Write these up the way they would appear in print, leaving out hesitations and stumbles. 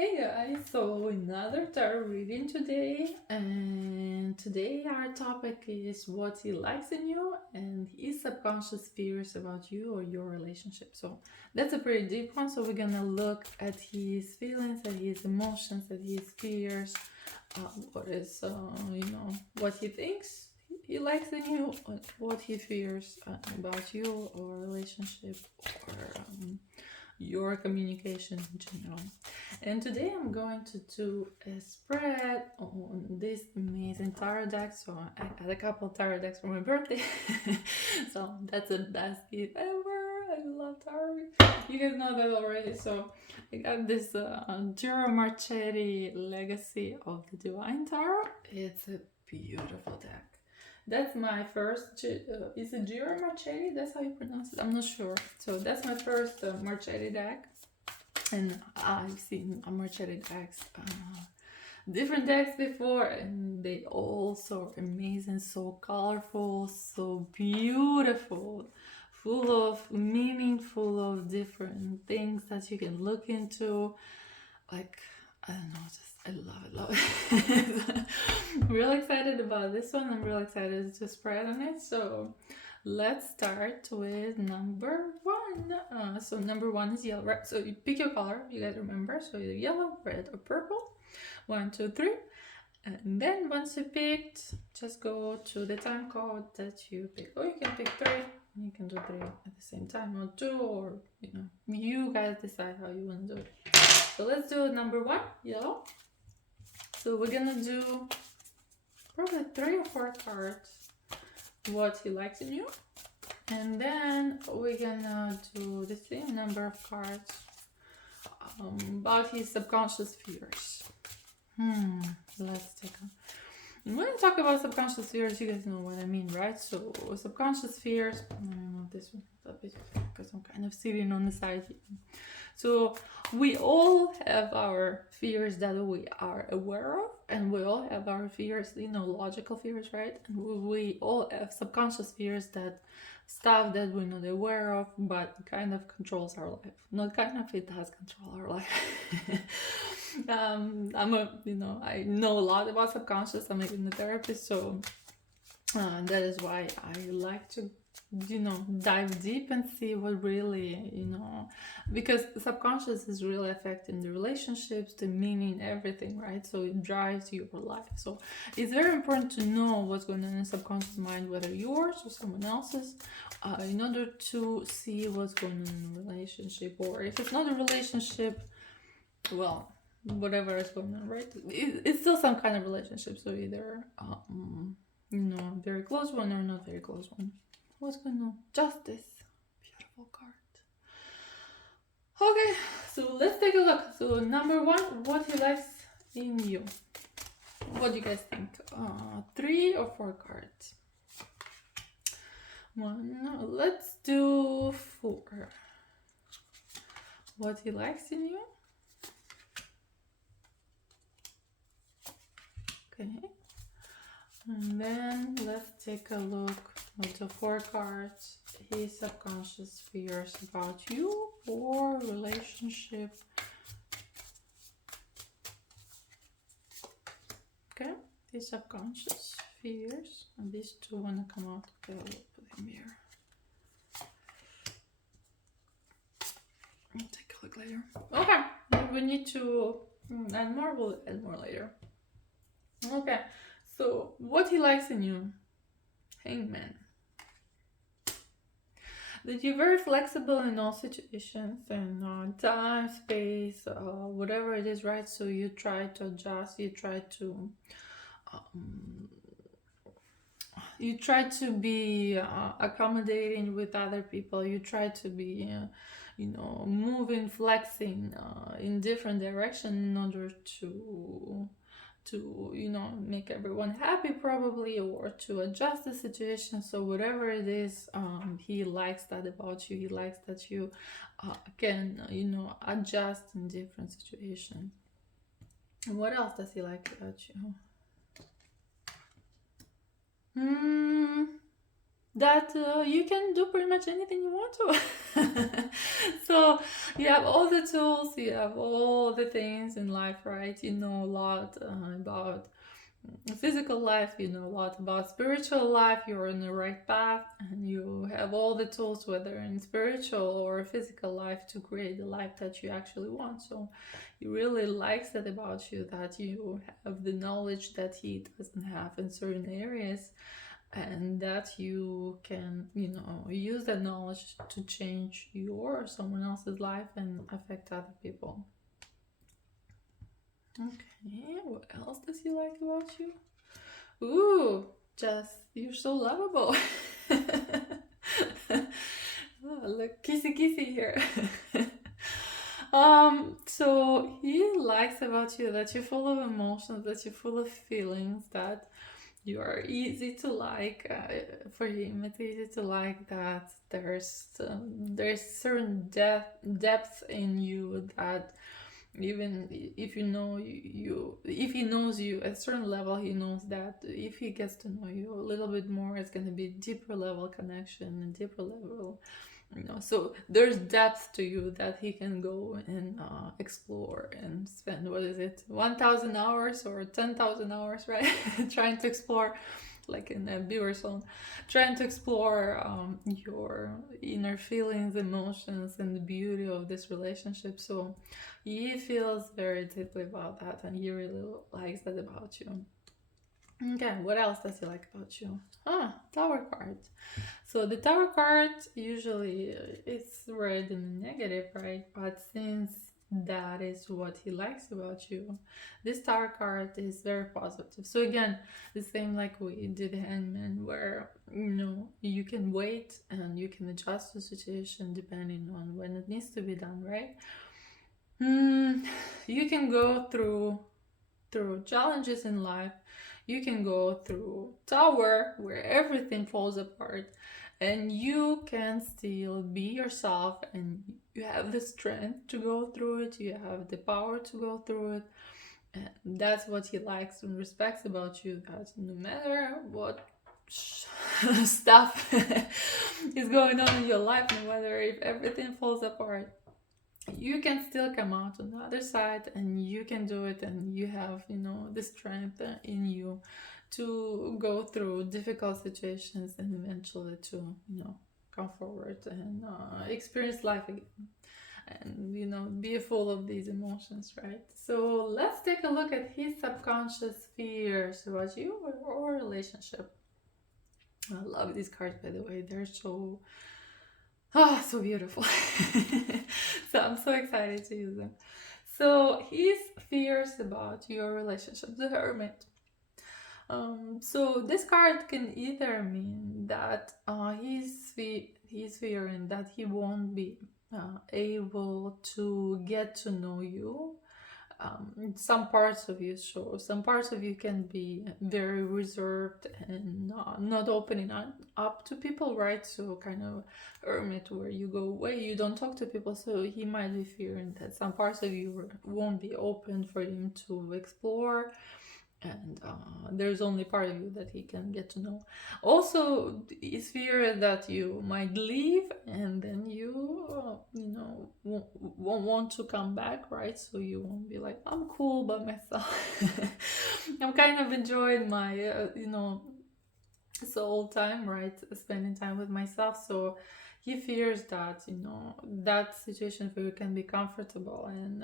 Hey guys, so another tarot reading today, and today our topic is what he likes in you and his subconscious fears about you or your relationship. So that's a pretty deep one. So we're gonna look at his feelings, at his emotions, at his fears, what is what he thinks he likes in you, what he fears about you or relationship or your communication in general. And today I'm going to do a spread on this amazing tarot deck. So I had a couple tarot decks for my birthday. So that's the best gift ever. I love tarot. You guys know that already. So I got this Giro Marchetti Legacy of the Divine Tarot. It's a beautiful deck. That's my first, is it Giro Marchetti? That's how you pronounce it? I'm not sure. So that's my first Marchetti deck. And I've seen Marchetti decks, different decks before, and they all so amazing, so colorful, so beautiful, full of meaning, full of different things that you can look into. Like, I don't know, just I love it. I'm really excited about this one. I'm really excited to spread on it. So let's start with number one. So number one is yellow, right? So you pick your color, you guys remember. So either yellow, red, or purple. 1, 2, 3. And then once you picked, just go to the time code that you pick. Or you can pick 3. You can do 3 at the same time, or 2, or you guys decide how you want to do it. So let's do number 1, yellow. So we're gonna do probably 3 or 4 cards, what he likes in you. And then we're gonna do the same number of cards about his subconscious fears. Let's take a... When I talk about subconscious fears, you guys know what I mean, right? So subconscious fears, I don't know this one, because I'm kind of sitting on the side here. So we all have our fears that we are aware of, and we all have our fears, logical fears, right? And we all have subconscious fears, that stuff that we're not aware of, but kind of controls our life. Not kind of, it does control our life. I know a lot about subconscious. I'm even a therapist, so that is why I like to dive deep and see what really, because the subconscious is really affecting the relationships, the meaning, everything, right? So it drives your life. So it's very important to know what's going on in the subconscious mind, whether yours or someone else's, in order to see what's going on in a relationship, or if it's not a relationship, well, whatever is going on, right? It's still some kind of relationship. So either very close one or not very close one. What's going on? Justice. Beautiful card. Okay, so let's take a look. So number 1, what he likes in you. What do you guys think? 3 or 4 cards? 1. Let's do 4. What he likes in you. Okay. And then let's take a look at the 4 cards. His subconscious fears about you or relationship. Okay, his subconscious fears. And these 2 wanna come out. Okay, I'll put them here. I'll take a look later. Okay, if we need to add more, we'll add more later. Okay, so what he likes in you. Hangman. That you're very flexible in all situations, and time, space, whatever it is, right? So you try to adjust, you try to be accommodating with other people, you try to be moving, flexing in different directions in order to make everyone happy, probably, or to adjust the situation. So whatever it is, he likes that about you. He likes that you can adjust in different situations. And what else does he like about you? that you can do pretty much anything you want to. So you have all the tools, you have all the things in life, right? You know a lot about physical life, you know a lot about spiritual life, you're on the right path, and you have all the tools, whether in spiritual or physical life, to create the life that you actually want. So he really likes that about you, that you have the knowledge that he doesn't have in certain areas, and that you can, you know, use that knowledge to change your or someone else's life and affect other people. Okay, what else does he like about you? Ooh, Jess, you're so lovable. Oh, look, kissy kissy here. So he likes about you that you're full of emotions, that you're full of feelings, that you are easy to like. For him, it's easy to like that there's certain depth in you, that even if you know you if he knows you at a certain level, he knows that if he gets to know you a little bit more, it's going to be deeper level connection and deeper level, you know. So there's depth to you that he can go and explore and spend, what is it, 1,000 hours or 10,000 hours, right? Trying to explore, like in a beaver zone, trying to explore your inner feelings, emotions, and the beauty of this relationship. So he feels very deeply about that, and he really likes that about you. Okay, what else does he like about you? Tower card. So the tower card usually it's read in the negative, right? But since that is what he likes about you, this tower card is very positive. So again, the same like we did the Hangman, where you know you can wait and you can adjust the situation depending on when it needs to be done, right? You can go through challenges in life. You can go through tower where everything falls apart, and you can still be yourself, and you have the strength to go through it, you have the power to go through it. And that's what he likes and respects about you, that no matter what stuff is going on in your life, no matter if everything falls apart, you can still come out on the other side, and you can do it, and you have, you know, the strength in you to go through difficult situations and eventually to, you know, come forward and experience life again, and, you know, be full of these emotions, right? So let's take a look at his subconscious fears about you or relationship. I love these cards, by the way. They're so so beautiful. So I'm so excited to use them. So his fears about your relationship, the Hermit. So this card can either mean that he's fearing that he won't be able to get to know you. Some parts of you, so some parts of you can be very reserved and not opening up to people, right? So kind of hermit, where you go away, you don't talk to people. So he might be fearing that some parts of you won't be open for him to explore, and there's only part of you that he can get to know. Also, his fear that you might leave, and then you you know, won't want to come back, right? So you won't be like, I'm cool by myself. I'm kind of enjoying my you know, soul time, right? Spending time with myself. So he fears that, you know, that situation for you can be comfortable, and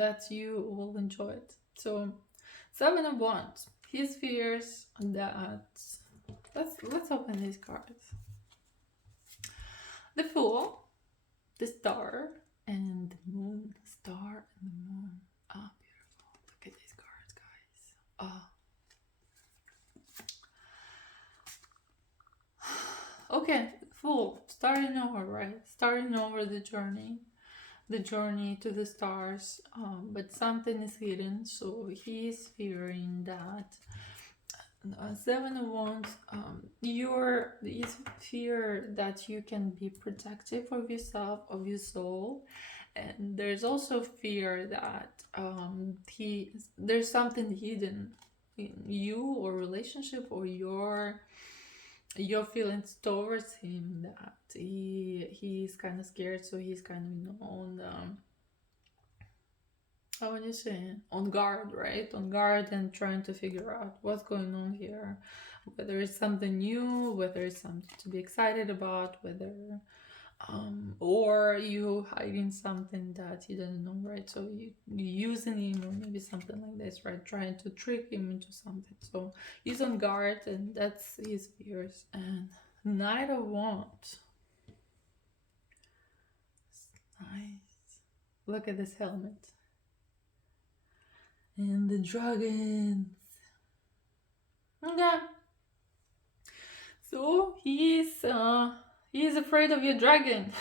that you will enjoy it. So 7 of Wands, his fears that, let's open these cards. The Fool, the Star, and the Moon. Star and the Moon. Ah, beautiful. Look at these cards, guys. Okay, Fool, starting over, right? Starting over the journey to the stars, but something is hidden, so he's fearing that 7 of Wands, is fear that you can be protective of yourself, of your soul, and there's also fear that there's something hidden you or relationship or your feelings towards him, that he's kind of scared, so he's kind of, on how would you say, on guard, right? On guard and trying to figure out what's going on here, whether it's something new, whether it's something to be excited about, whether or you hiding something that he doesn't know, right? So you using him, or maybe something like this, right? Trying to trick him into something. So he's on guard, and that's his fears. And Knight of Wands. Nice. Look at this helmet. And the dragons. Okay. So he's afraid of your dragon.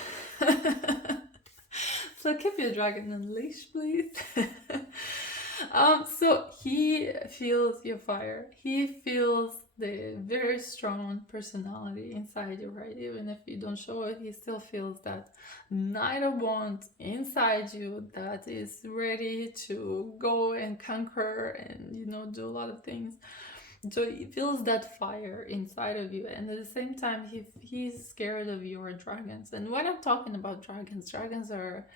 So keep your dragon on leash, please. So he feels your fire. He feels the very strong personality inside you, right? Even if you don't show it, he still feels that Knight of Wands inside you that is ready to go and conquer and, do a lot of things. So he feels that fire inside of you, and at the same time, he's scared of your dragons. And when I'm talking about dragons are,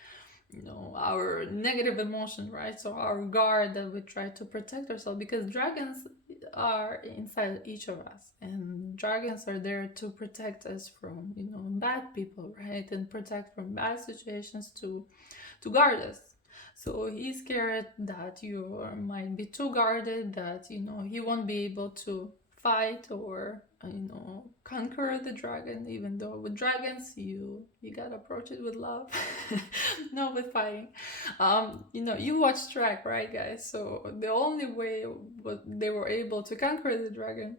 our negative emotion, right? So our guard that we try to protect ourselves, because dragons are inside each of us, and dragons are there to protect us from, bad people, right? And protect from bad situations, to guard us. So he's scared that you might be too guarded, that, he won't be able to fight or, conquer the dragon, even though with dragons, you gotta approach it with love, not with fighting. You watch Track, right, guys? So the only way they were able to conquer the dragon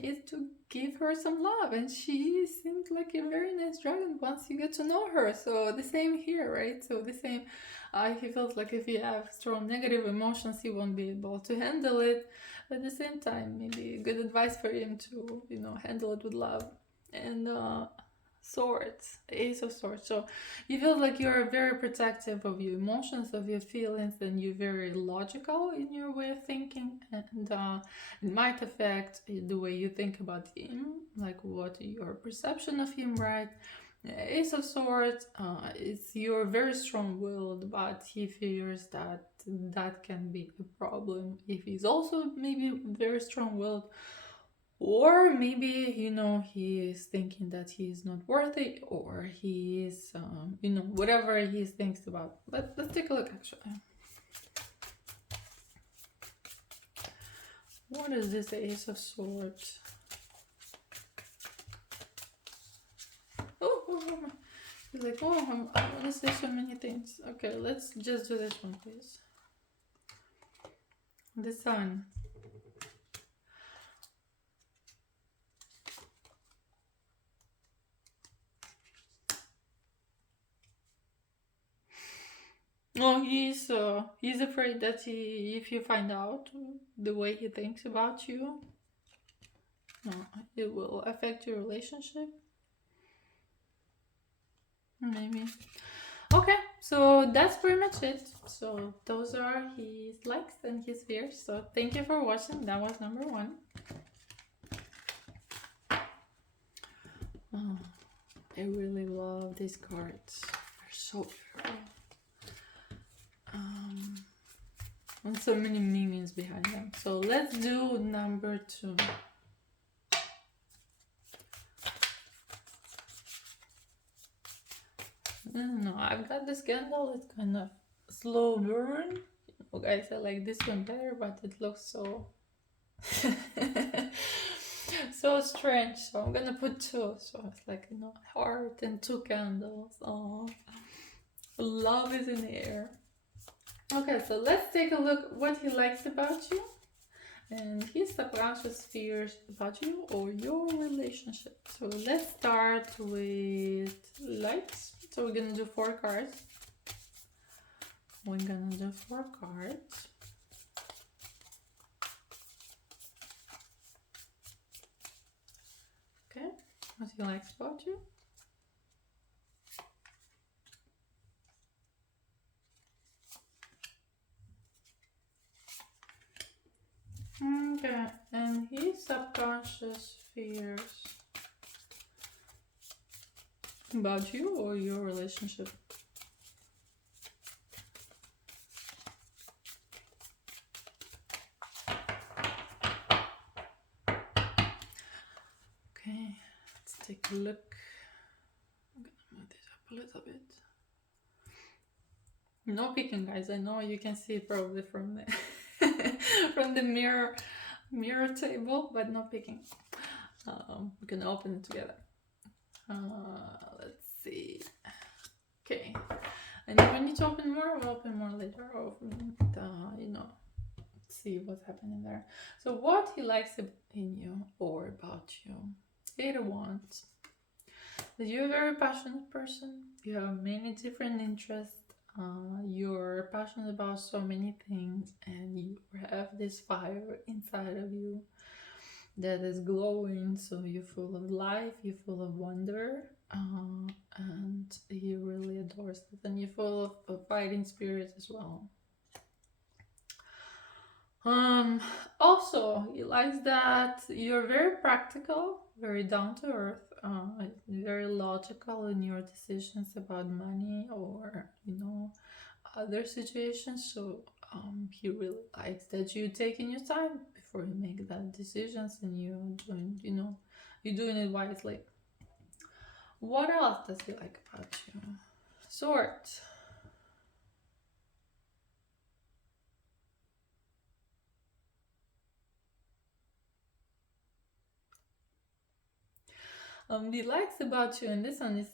is to give her some love, and she seemed like a very nice dragon once you get to know her. So the same here, right? So the same, he feels like if you have strong negative emotions, he won't be able to handle it. But at the same time, maybe good advice for him to, handle it with love. And Swords, Ace of Swords. So you feel like you're very protective of your emotions, of your feelings, and you're very logical in your way of thinking, and it might affect the way you think about him, like what your perception of him, right? Ace of Swords, you're very strong-willed, but he fears that can be a problem if he's also maybe very strong-willed. Or maybe, he is thinking that he is not worthy, or he is, whatever he thinks about. Let's take a look, actually. What is this Ace of Swords? Oh. He's like, I want to say so many things. Okay, let's just do this one, please. The Sun. No, he's afraid that if you find out the way he thinks about you, it will affect your relationship. Maybe. Okay, so that's pretty much it. So those are his likes and his fears. So thank you for watching. That was number 1. Oh, I really love these cards. They're so beautiful. And so many meanings behind them. So let's do number 2. No, I've got this candle. It's kind of slow burn. Guys, I like this one better, but it looks so so strange. So I'm gonna put 2. So it's like, heart and 2 candles. Oh, love is in the air. Okay, so let's take a look what he likes about you and his subconscious fears about you or your relationship. So let's start with lights. So we're gonna do 4 cards. We're gonna do 4 cards. Okay, what he likes about you. Okay, and his subconscious fears about you or your relationship. Okay, let's take a look. I'm gonna move this up a little bit. No peeking, guys. I know you can see it probably from the from the mirror table, but no peeking. We can open it together. Let's see. Okay, and if I need to open more, we'll open more later. Or see what's happening there. So what he likes in you or about you. 8 of Wands. You're a very passionate person. You have many different interests. You're passionate about so many things, and you have this fire inside of you that is glowing. So you're full of life, you're full of wonder, and he really adores it. And you're full of fighting spirit as well. Also, he likes that you're very practical, very down to earth, very logical in your decisions about money or other situations. So he really likes that you taking your time before you make that decisions, and you're doing it wisely. What else does he like about you? Swords. He likes about you, and this one is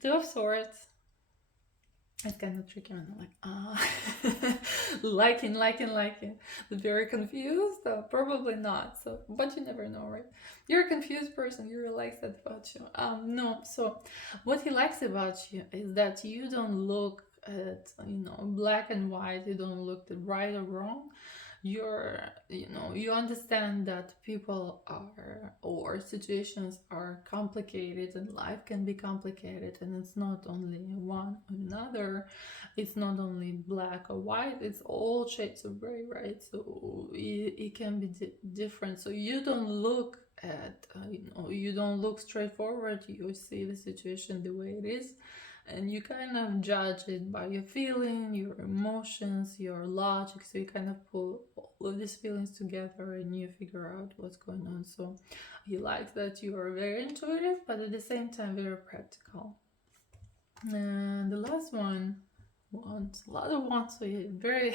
Two of Swords. It's kind of tricky when I'm like, liking. But very confused? Probably not. So, but you never know, right? You're a confused person. You realize that about you. No. So, what he likes about you is that you don't look at black and white. You don't look at right or wrong. You understand that people are or situations are complicated, and life can be complicated, and it's not only one or another. It's not only black or white, it's all shades of gray, right? So it can be different. So you don't look at you don't look straightforward. You see the situation the way it is, and you kind of judge it by your feeling, your emotions, your logic. So you kind of pull all of these feelings together and you figure out what's going on. So he likes that you are very intuitive, but at the same time very practical. And the last one, Wands, a lot of Wands. So you're very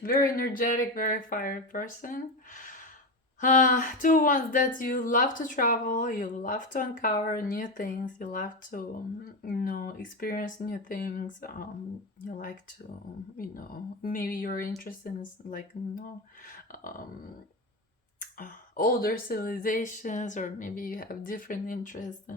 very energetic, very fiery person. Two ones that you love to travel, you love to uncover new things, you love to experience new things. You like to maybe you're interested in older civilizations, or maybe you have different interests.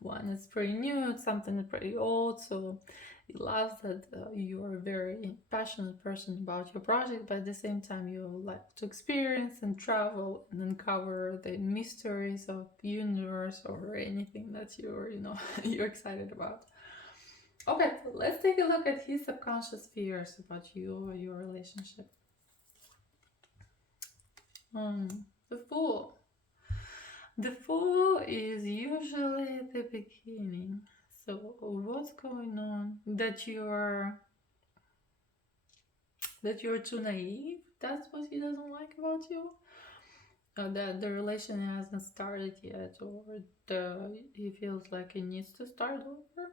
One is pretty new, it's something pretty old. So he loves that you're a very passionate person about your project, but at the same time you like to experience and travel and uncover the mysteries of universe or anything that you're excited about. Okay, let's take a look at his subconscious fears about you or your relationship. The Fool. The Fool is usually at the beginning. So what's going on? That you're too naive? That's what he doesn't like about you? That the relation hasn't started yet, or he feels like he needs to start over?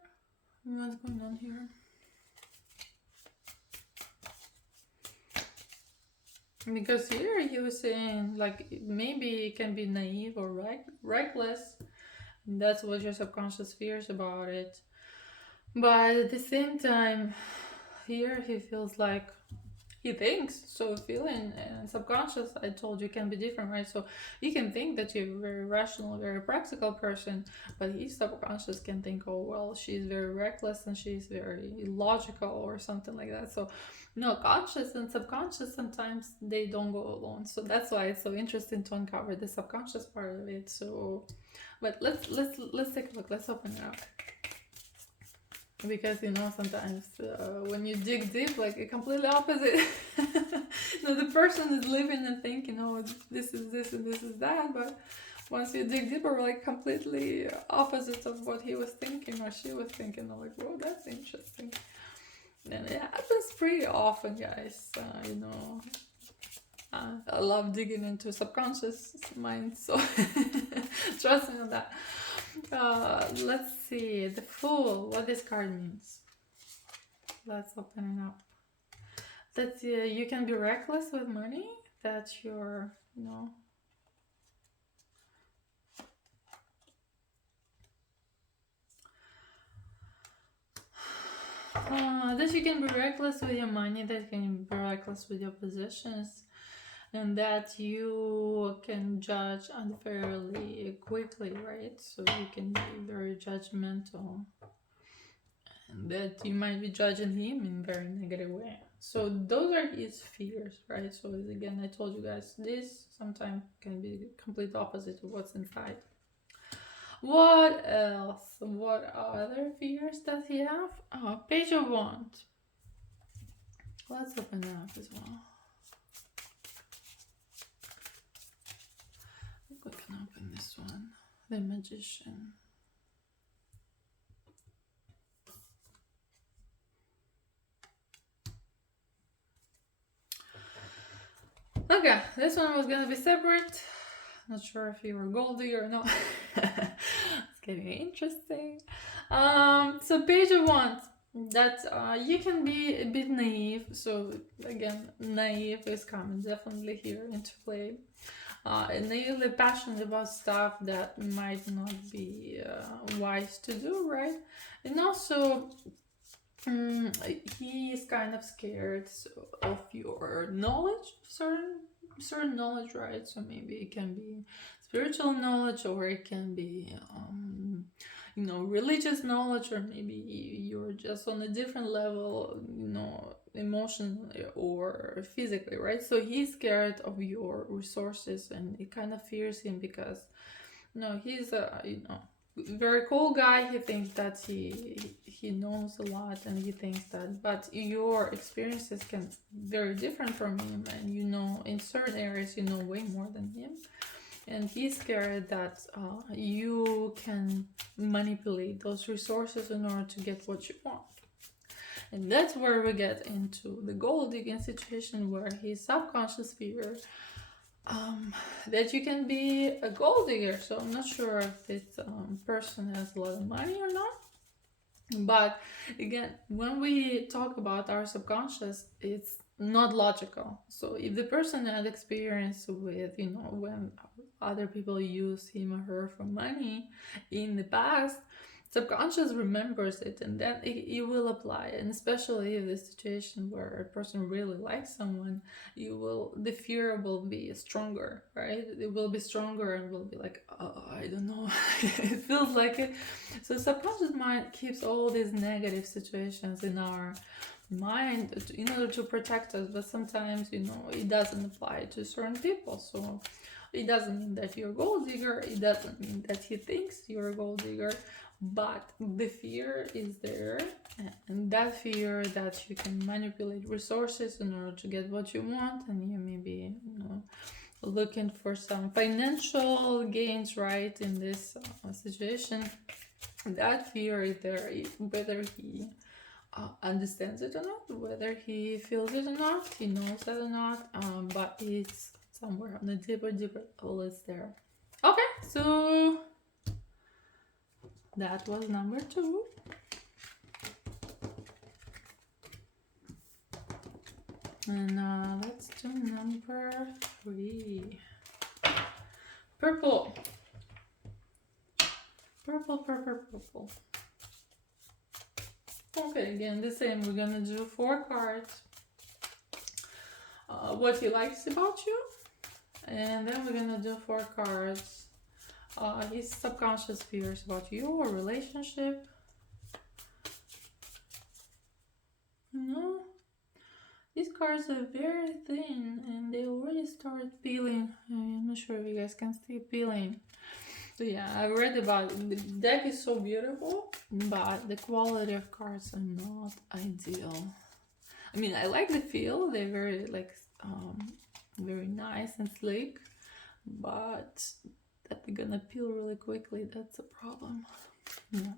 What's going on here? Because here he was saying like maybe it can be naive or reckless. That's what your subconscious fears about it. But at the same time, here he feels like he thinks. So feeling and subconscious, I told you, can be different, right? So you can think that you're a very rational, very practical person, but his subconscious can think, oh well, she's very reckless and she's very illogical or something like that. So no, conscious and subconscious sometimes they don't go alone. So that's why it's so interesting to uncover the subconscious part of it. So but let's take a look. Let's open it up. because sometimes when you dig deep, like a completely opposite. The person is living and thinking, oh, this is this and this is that, but once you dig deeper, like completely opposite of what he was thinking or she was thinking. I'm like, whoa, that's interesting. And it happens pretty often, guys. I love digging into subconscious mind, so trust me on that. Let's see, the Fool, what this card means. Let's open it up. That you can be reckless with money, that you're, that you can be reckless with your money, that you can be reckless with your possessions, and that you can judge unfairly quickly, right? So you can be very judgmental, and that you might be judging him in a very negative way. So those are his fears, right? So again, I told you guys, this sometimes can be complete opposite of what's inside. What else? What other fears does he have? Page of Wands. Let's open that up as well. I think we can open this one. The Magician. Okay, this one was gonna be separate. Not sure if you were Goldie or not. It's getting interesting. So Page of Wands. That you can be a bit naive. So again, naive is coming definitely here into play. Naively passionate about stuff that might not be wise to do, right? And also, he is kind of scared of your knowledge, certain knowledge, right? So maybe it can be spiritual knowledge, or it can be religious knowledge, or maybe you're just on a different level, emotionally or physically, right? So he's scared of your resources, and it kind of fears him because he's a very cool guy. He thinks that he knows a lot, and he thinks that, but your experiences can be very different from him, and in certain areas you know way more than him. And he's scared that you can manipulate those resources in order to get what you want. And that's where we get into the gold digging situation, where his subconscious fear that you can be a gold digger. So I'm not sure if this person has a lot of money or not. But again, when we talk about our subconscious, it's not logical. So if the person had experience with, when other people use him or her for money in the past, subconscious remembers it, and then it will apply. And especially if the situation where a person really likes someone, the fear will be stronger, right? It will be stronger and will be like, oh, I don't know. It feels like it. So subconscious mind keeps all these negative situations in our mind in order to protect us, but sometimes it doesn't apply to certain people. So it doesn't mean that you're a gold digger, it doesn't mean that he thinks you're a gold digger, but the fear is there, and that fear that you can manipulate resources in order to get what you want, and you may be looking for some financial gains, right, in this situation. That fear is there, whether he understands it or not, whether he feels it or not, he knows it or not, but it's somewhere on a deeper level, it's there. Okay, so that was number 2. And let's do number 3. Purple. Purple. Okay, again, the same. We're gonna do 4 cards. What he likes about you. And then we're gonna do 4 cards. His subconscious fears about your relationship. These cards are very thin and they already started peeling. I'm not sure if you guys can see peeling. So yeah, I read about it. The deck is so beautiful, but the quality of cards are not ideal. I mean, I like the feel; they're very very nice and sleek, but that they're gonna peel really quickly. That's a problem. Yeah.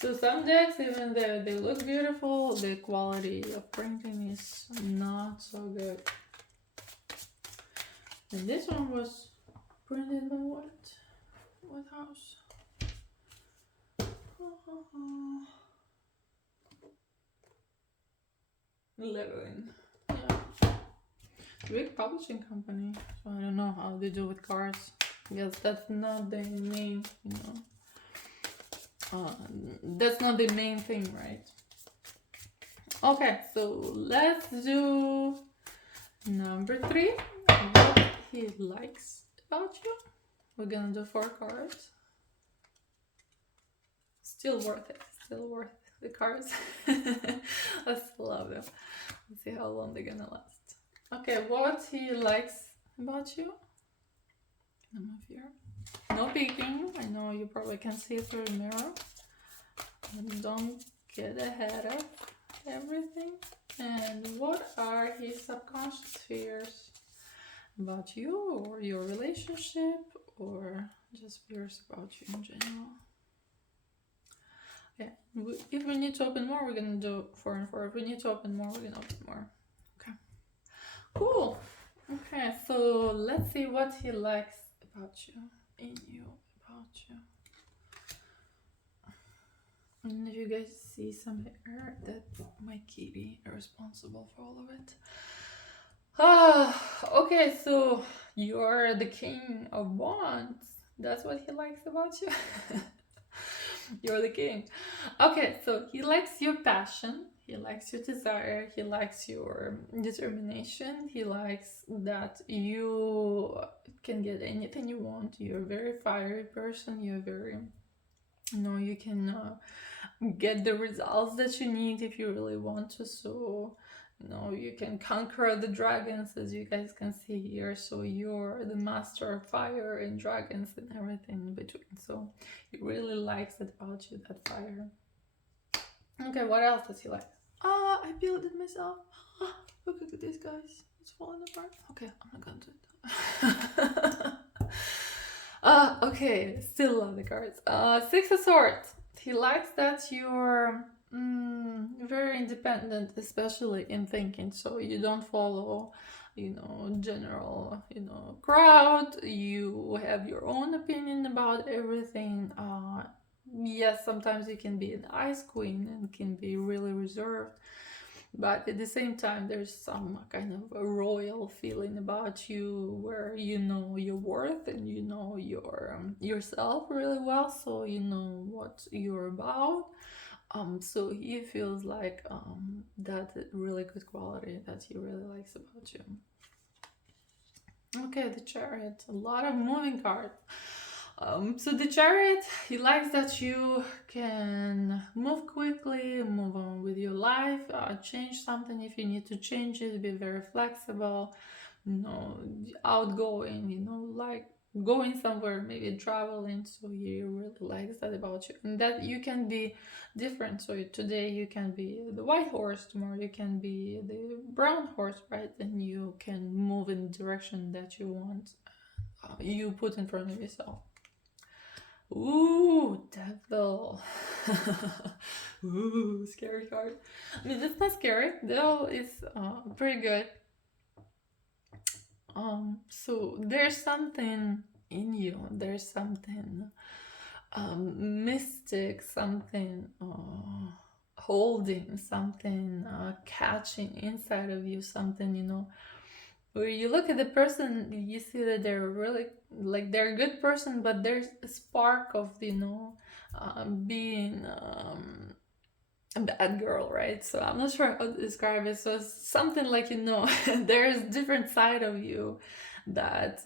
So some decks, even though they look beautiful, the quality of printing is not so good. And this one was printed by what? What house? Levin. Yeah. Big publishing company. So I don't know how they do with cards. Because that's not the main, that's not the main thing, right? Okay, so let's do number 3. What he likes about you. We're gonna do 4 cards. Still worth it. Still worth the cards. I still love them. Let's see how long they're gonna last. Okay, what he likes about you. I'm up here. No peeking. I know you probably can see through the mirror. Don't get ahead of everything. And what are his subconscious fears about you or your relationship, or just fears about you in general? Yeah, if we need to open more, we're gonna do 4 and 4. If we need to open more, we're gonna open more. Okay, cool. Okay, so let's see what he likes about you, in you, about you. And if you guys see some hair, that's my kitty, responsible for all of it. Okay, so you're the king of wands. That's what he likes about you. You're the king. Okay, so he likes your passion, he likes your desire, he likes your determination, he likes that you can get anything you want. You're a very fiery person, you're very, you can get the results that you need if you really want to. So you can conquer the dragons, as you guys can see here. So you're the master of fire and dragons and everything in between. So he really likes it about you, that fire. Okay, what else does he like? I built it myself. Look at this, guys. It's falling apart. Okay, I'm not gonna do it. Okay, still love the cards. 6 of Swords. He likes that you're very independent, especially in thinking. So you don't follow, general, crowd. You have your own opinion about everything. Yes, sometimes you can be an ice queen and can be really reserved. But at the same time, there's some kind of a royal feeling about you, where you know your worth and you know yourself really well, so you know what you're about. So he feels like that's a really good quality that he really likes about you. Okay, the Chariot, a lot of moving cards. So the Chariot, he likes that you can move quickly, move on with your life, change something if you need to change it, be very flexible, outgoing, like going somewhere, maybe traveling. So he really likes that about you, and that you can be different. So today you can be the white horse, tomorrow you can be the brown horse, right? And you can move in the direction that you want, you put in front of yourself. Ooh, Devil. Ooh, scary card. I mean, it's not scary. Devil is pretty good. So there's something in you. There's something mystic, something holding, something catching inside of you, something, where you look at the person, you see that they're really, like, they're a good person, but there's a spark of, being a bad girl, right? So I'm not sure how to describe it. So it's something like, there's different side of you that,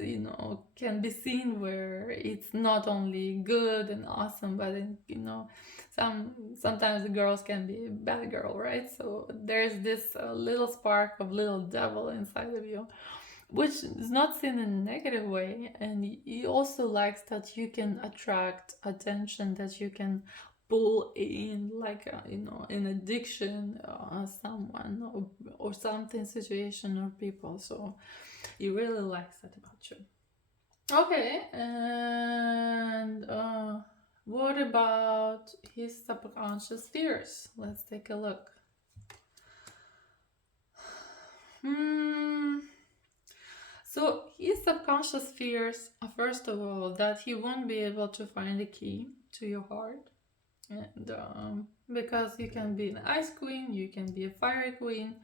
can be seen, where it's not only good and awesome, but, sometimes the girls can be a bad girl, right? So there's this little spark of little devil inside of you. which is not seen in a negative way. And he also likes that you can attract attention, that you can pull in, like in addiction, someone or something, situation or people. So he really likes that about you. Okay, and what about his subconscious fears? Let's take a look. So his subconscious fears, first of all, that he won't be able to find the key to your heart. And because you can be an ice queen, you can be a fire queen.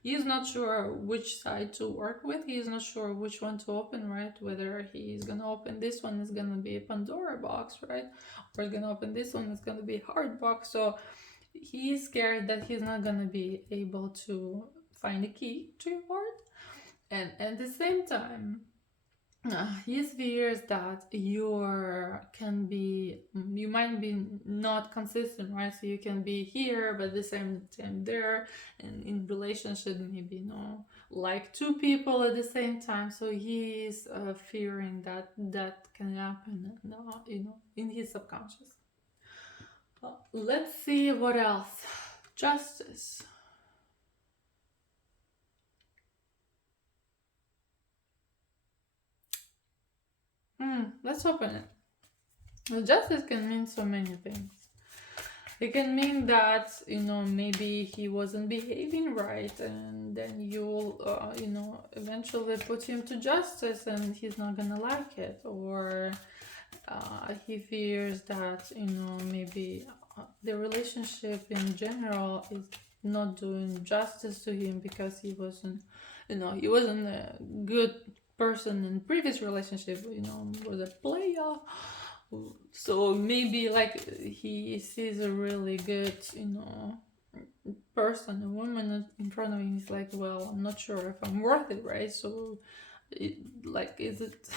He's not sure which side to work with. He's not sure which one to open, right? Whether he's gonna open this one, is gonna be a Pandora box, right? Or he's gonna open this one, it's gonna be a heart box. So he's scared that he's not gonna be able to find a key to your heart. And at the same time, his fears that you might be not consistent, right? So you can be here but at the same time there, and in relationship maybe like two people at the same time. So he's fearing that can happen, in his subconscious. Let's see what else. Justice. Let's open it. Well, justice can mean so many things. It can mean that, maybe he wasn't behaving right, and then you'll, eventually put him to justice and he's not gonna like it. Or he fears that, maybe the relationship in general is not doing justice to him because he wasn't a good person in previous relationship, was a player. So maybe like he sees a really good, person, a woman in front of him. He's like, well, I'm not sure if I'm worth it, right? So is it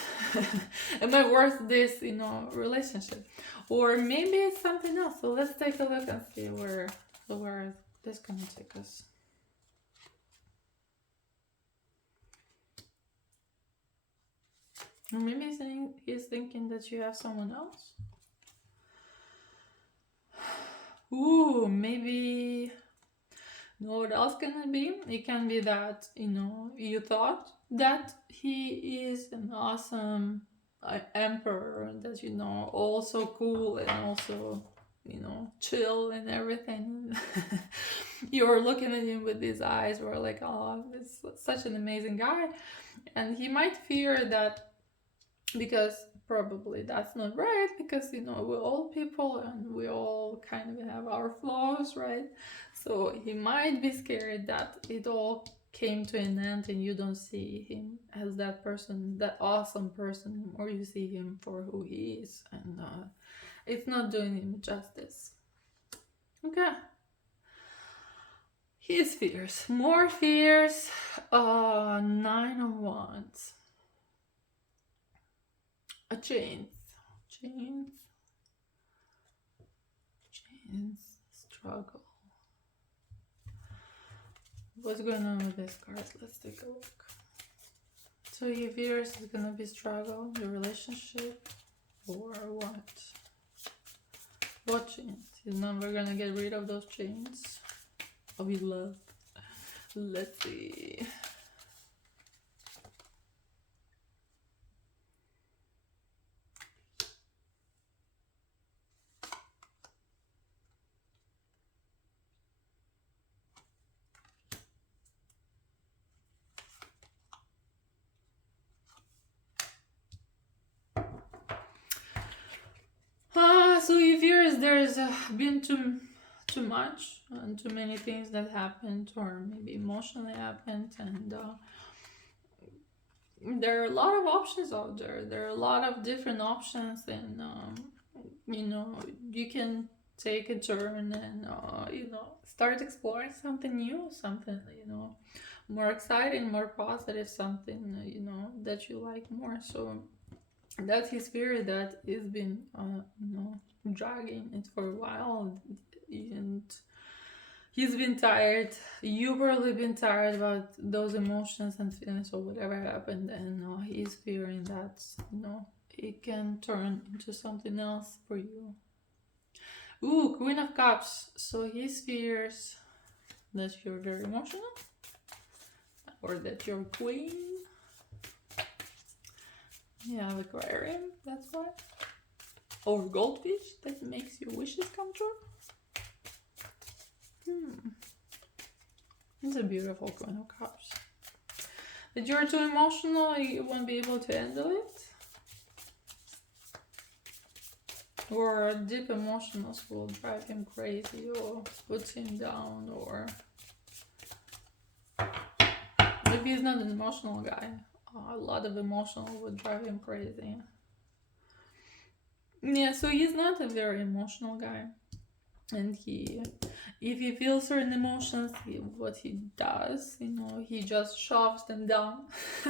am I worth this, relationship? Or maybe it's something else. So let's take a look and see where this gonna take us. Or maybe he's thinking that you have someone else. Ooh, maybe. What else can it be? It can be that, you thought that he is an awesome emperor, that, also cool and also, chill and everything. You're looking at him with these eyes where like, oh, it's such an amazing guy. And he might fear that, because probably that's not right, because we're all people and we all kind of have our flaws, right? So he might be scared that it all came to an end and you don't see him as that person, that awesome person, or you see him for who he is, and it's not doing him justice. Okay. His fears, more fears. 9 of Wands. A chains, struggle. What's going on with this card? Let's take a look. So he fears it's gonna be struggle, the relationship, or what? What chains? He's never gonna get rid of those chains of his love. Let's see. So he fears there's been too much and too many things that happened, or maybe emotionally happened, and there are a lot of options out there. There are a lot of different options, and you can take a turn and start exploring something new, something more exciting, more positive, something that you like more. So that's his fear, that he's been dragging it for a while, and He's been tired. You probably been tired about those emotions and feelings or whatever happened, and he's fearing that it can turn into something else for you. Ooh, Queen of Cups. So he fears that you're very emotional, or that you're queen. Yeah, Aquarium. That's why. Or goldfish. That makes your wishes come true. It's a beautiful Queen of Cups. That you're too emotional, you won't be able to handle it. Or deep emotions will drive him crazy or put him down, or if he's not an emotional guy, a lot of emotional would drive him crazy. Yeah, so he's not a very emotional guy. And if he feels certain emotions, what he does, he just shoves them down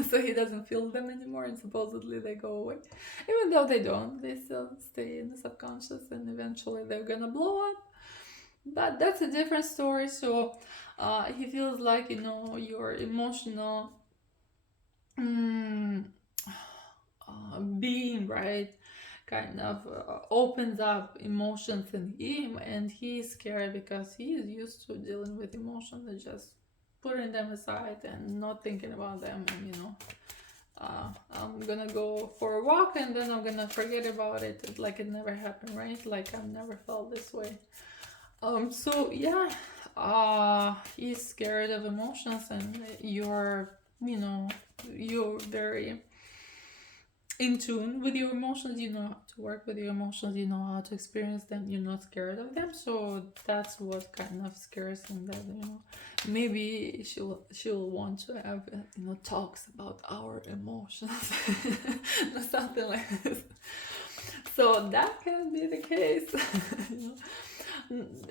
so he doesn't feel them anymore, and supposedly they go away. Even though they don't, they still stay in the subconscious, and eventually they're gonna blow up. But that's a different story. So he feels like, your emotional being, right, kind of opens up emotions in him, and he's scared because he is used to dealing with emotions and just putting them aside and not thinking about them, and I'm gonna go for a walk and then I'm gonna forget about it like it never happened, right? Like I've never felt this way. So yeah, he's scared of emotions, and you're very in tune with your emotions. You know how to work with your emotions, you know how to experience them, you're not scared of them. So that's what kind of scares him, that maybe she'll want to have talks about our emotions or something like this. So that can be the case.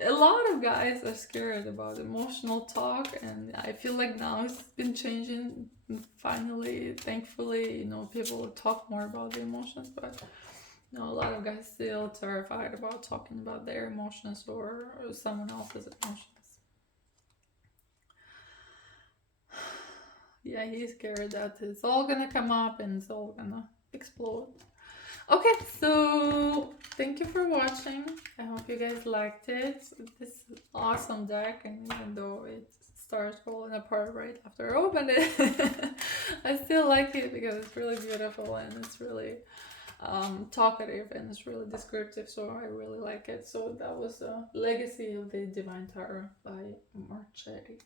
A lot of guys are scared about emotional talk, and I feel like now it's been changing finally. Thankfully, people talk more about the emotions, but a lot of guys still terrified about talking about their emotions or someone else's emotions. Yeah, he's scared that it's all gonna come up and it's all gonna explode. Okay, so thank you for watching. I hope you guys liked it. This awesome deck, and even though it starts falling apart right after I opened it, I still like it because it's really beautiful and it's really talkative and it's really descriptive, so I really like it. So that was Legacy of the Divine Tarot by Marchetti.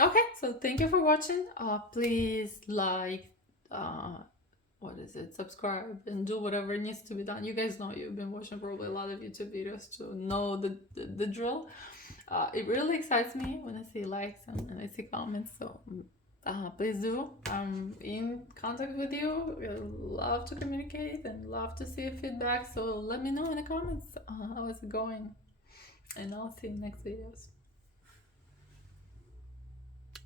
Okay, so thank you for watching. Please like, subscribe and do whatever needs to be done. You guys know, you've been watching probably a lot of YouTube videos to know the drill. It really excites me when I see likes and I see comments, so please do. I'm in contact with you. I love to communicate and love to see feedback, so let me know in the comments how is it going, and I'll see you in next videos.